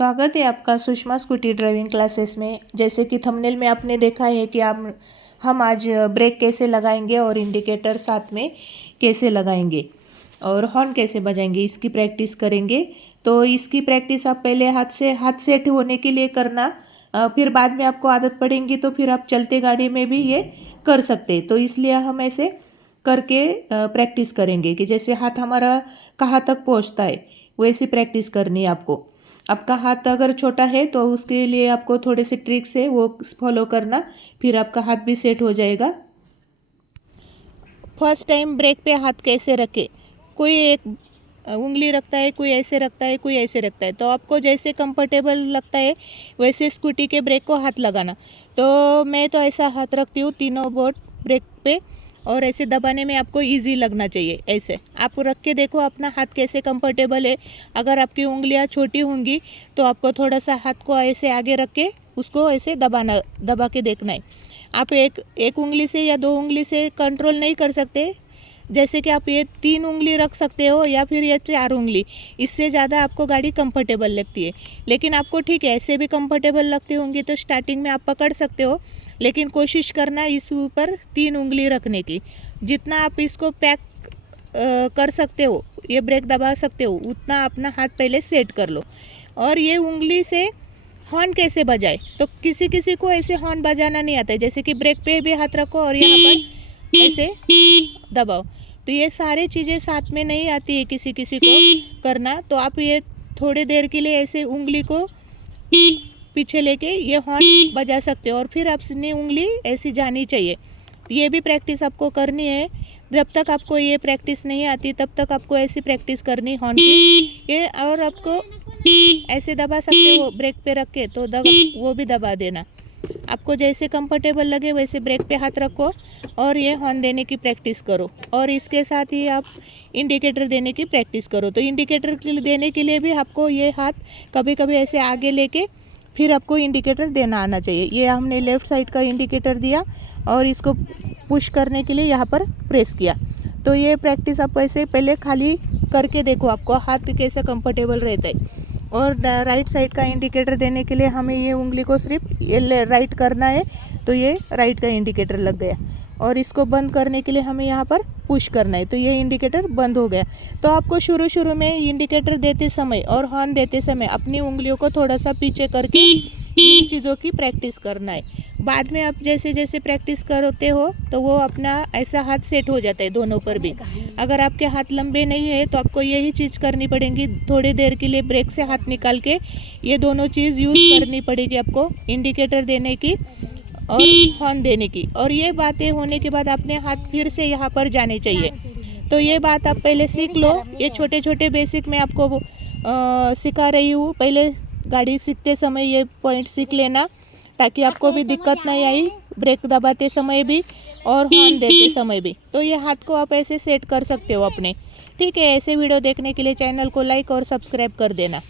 स्वागत है आपका सुषमा स्कूटी ड्राइविंग क्लासेस में। जैसे कि थंबनेल में आपने देखा है कि हम आज ब्रेक कैसे लगाएंगे और इंडिकेटर साथ में कैसे लगाएंगे और हॉर्न कैसे बजाएंगे, इसकी प्रैक्टिस करेंगे। तो इसकी प्रैक्टिस आप पहले हाथ सेट होने के लिए करना, फिर बाद में आपको आदत पड़ेगी तो फिर आप चलते गाड़ी में भी ये कर सकते। तो इसलिए हम ऐसे करके प्रैक्टिस करेंगे कि जैसे हाथ हमारा कहाँ तक पहुँचता है वैसी प्रैक्टिस करनी है आपको। आपका हाथ अगर छोटा है तो उसके लिए आपको थोड़े से ट्रिक्स है वो फॉलो करना, फिर आपका हाथ भी सेट हो जाएगा। फर्स्ट टाइम ब्रेक पे हाथ कैसे रखे, कोई एक उंगली रखता है, कोई ऐसे रखता है, कोई ऐसे रखता है। तो आपको जैसे कंफर्टेबल लगता है वैसे स्कूटी के ब्रेक को हाथ लगाना। तो मैं तो ऐसा हाथ रखती हूँ तीनों बोर्ड ब्रेक पे, और ऐसे दबाने में आपको इजी लगना चाहिए। ऐसे आप रख के देखो अपना हाथ कैसे कंफर्टेबल है। अगर आपकी उंगलियां छोटी होंगी तो आपको थोड़ा सा हाथ को ऐसे आगे रख के उसको ऐसे दबा के देखना है। आप एक उंगली से या दो उंगली से कंट्रोल नहीं कर सकते, जैसे कि आप ये 3 उंगली रख सकते हो या फिर ये 4 उंगली, इससे ज़्यादा आपको गाड़ी कंफर्टेबल लगती है। लेकिन आपको ठीक है ऐसे भी कंफर्टेबल लगती होंगी तो स्टार्टिंग में आप पकड़ सकते हो, लेकिन कोशिश करना इस ऊपर 3 उंगली रखने की। जितना आप इसको पैक कर सकते हो, ये ब्रेक दबा सकते हो, उतना अपना हाथ पहले सेट कर लो। और ये उंगली से हॉर्न कैसे बजाए, तो किसी किसी को ऐसे हॉर्न बजाना नहीं आता है, जैसे कि ब्रेक पे भी हाथ रखो और यहाँ पर ऐसे दबाओ। तो ये सारी चीज़ें साथ में नहीं आती है किसी किसी को करना। तो आप ये थोड़ी देर के लिए ऐसे उंगली को पीछे लेके ये हॉर्न बजा सकते हो, और फिर अपनी उंगली ऐसी जानी चाहिए। ये भी प्रैक्टिस आपको करनी है। जब तक आपको ये प्रैक्टिस नहीं आती तब तक आपको ऐसी प्रैक्टिस करनी हॉर्न की ये। और आपको ऐसे दबा सकते हो ब्रेक पे रख के, तो वो भी दबा देना। आपको जैसे कंफर्टेबल लगे वैसे ब्रेक पे हाथ रखो और ये हॉर्न देने की प्रैक्टिस करो। और इसके साथ ही आप इंडिकेटर देने की प्रैक्टिस करो। तो इंडिकेटर देने के लिए भी आपको ये हाथ कभी कभी ऐसे आगे लेके फिर आपको इंडिकेटर देना आना चाहिए। ये हमने लेफ़्ट साइड का इंडिकेटर दिया और इसको पुश करने के लिए यहाँ पर प्रेस किया। तो ये प्रैक्टिस आप ऐसे पहले खाली करके देखो, आपको हाथ कैसा कंफर्टेबल रहता है। और राइट साइड का इंडिकेटर देने के लिए हमें ये उंगली को सिर्फ ये राइट करना है, तो ये राइट का इंडिकेटर लग गया। और इसको बंद करने के लिए हमें यहाँ पर पुश करना है, तो ये इंडिकेटर बंद हो गया। तो आपको शुरू में इंडिकेटर देते समय और हॉर्न देते समय अपनी उंगलियों को थोड़ा सा पीछे करके इन चीज़ों की प्रैक्टिस करना है। बाद में आप जैसे जैसे प्रैक्टिस करते हो तो वो अपना ऐसा हाथ सेट हो जाता है दोनों पर भी। अगर आपके हाथ लंबे नहीं है तो आपको यही चीज़ करनी पड़ेगी, थोड़ी देर के लिए ब्रेक से हाथ निकाल के ये दोनों चीज़ यूज़ करनी पड़ेगी आपको, इंडिकेटर देने की और हॉर्न देने की। और ये बातें होने के बाद अपने हाथ फिर से यहाँ पर जाने चाहिए। तो ये बात आप पहले सीख लो। ये छोटे छोटे बेसिक मैं आपको सिखा रही हूँ। पहले गाड़ी सीखते समय ये पॉइंट सीख लेना ताकि आपको भी दिक्कत नहीं आई ब्रेक दबाते समय भी और हॉर्न देते समय भी। तो ये हाथ को आप ऐसे सेट कर सकते हो अपने। ठीक है, ऐसे वीडियो देखने के लिए चैनल को लाइक और सब्सक्राइब कर देना।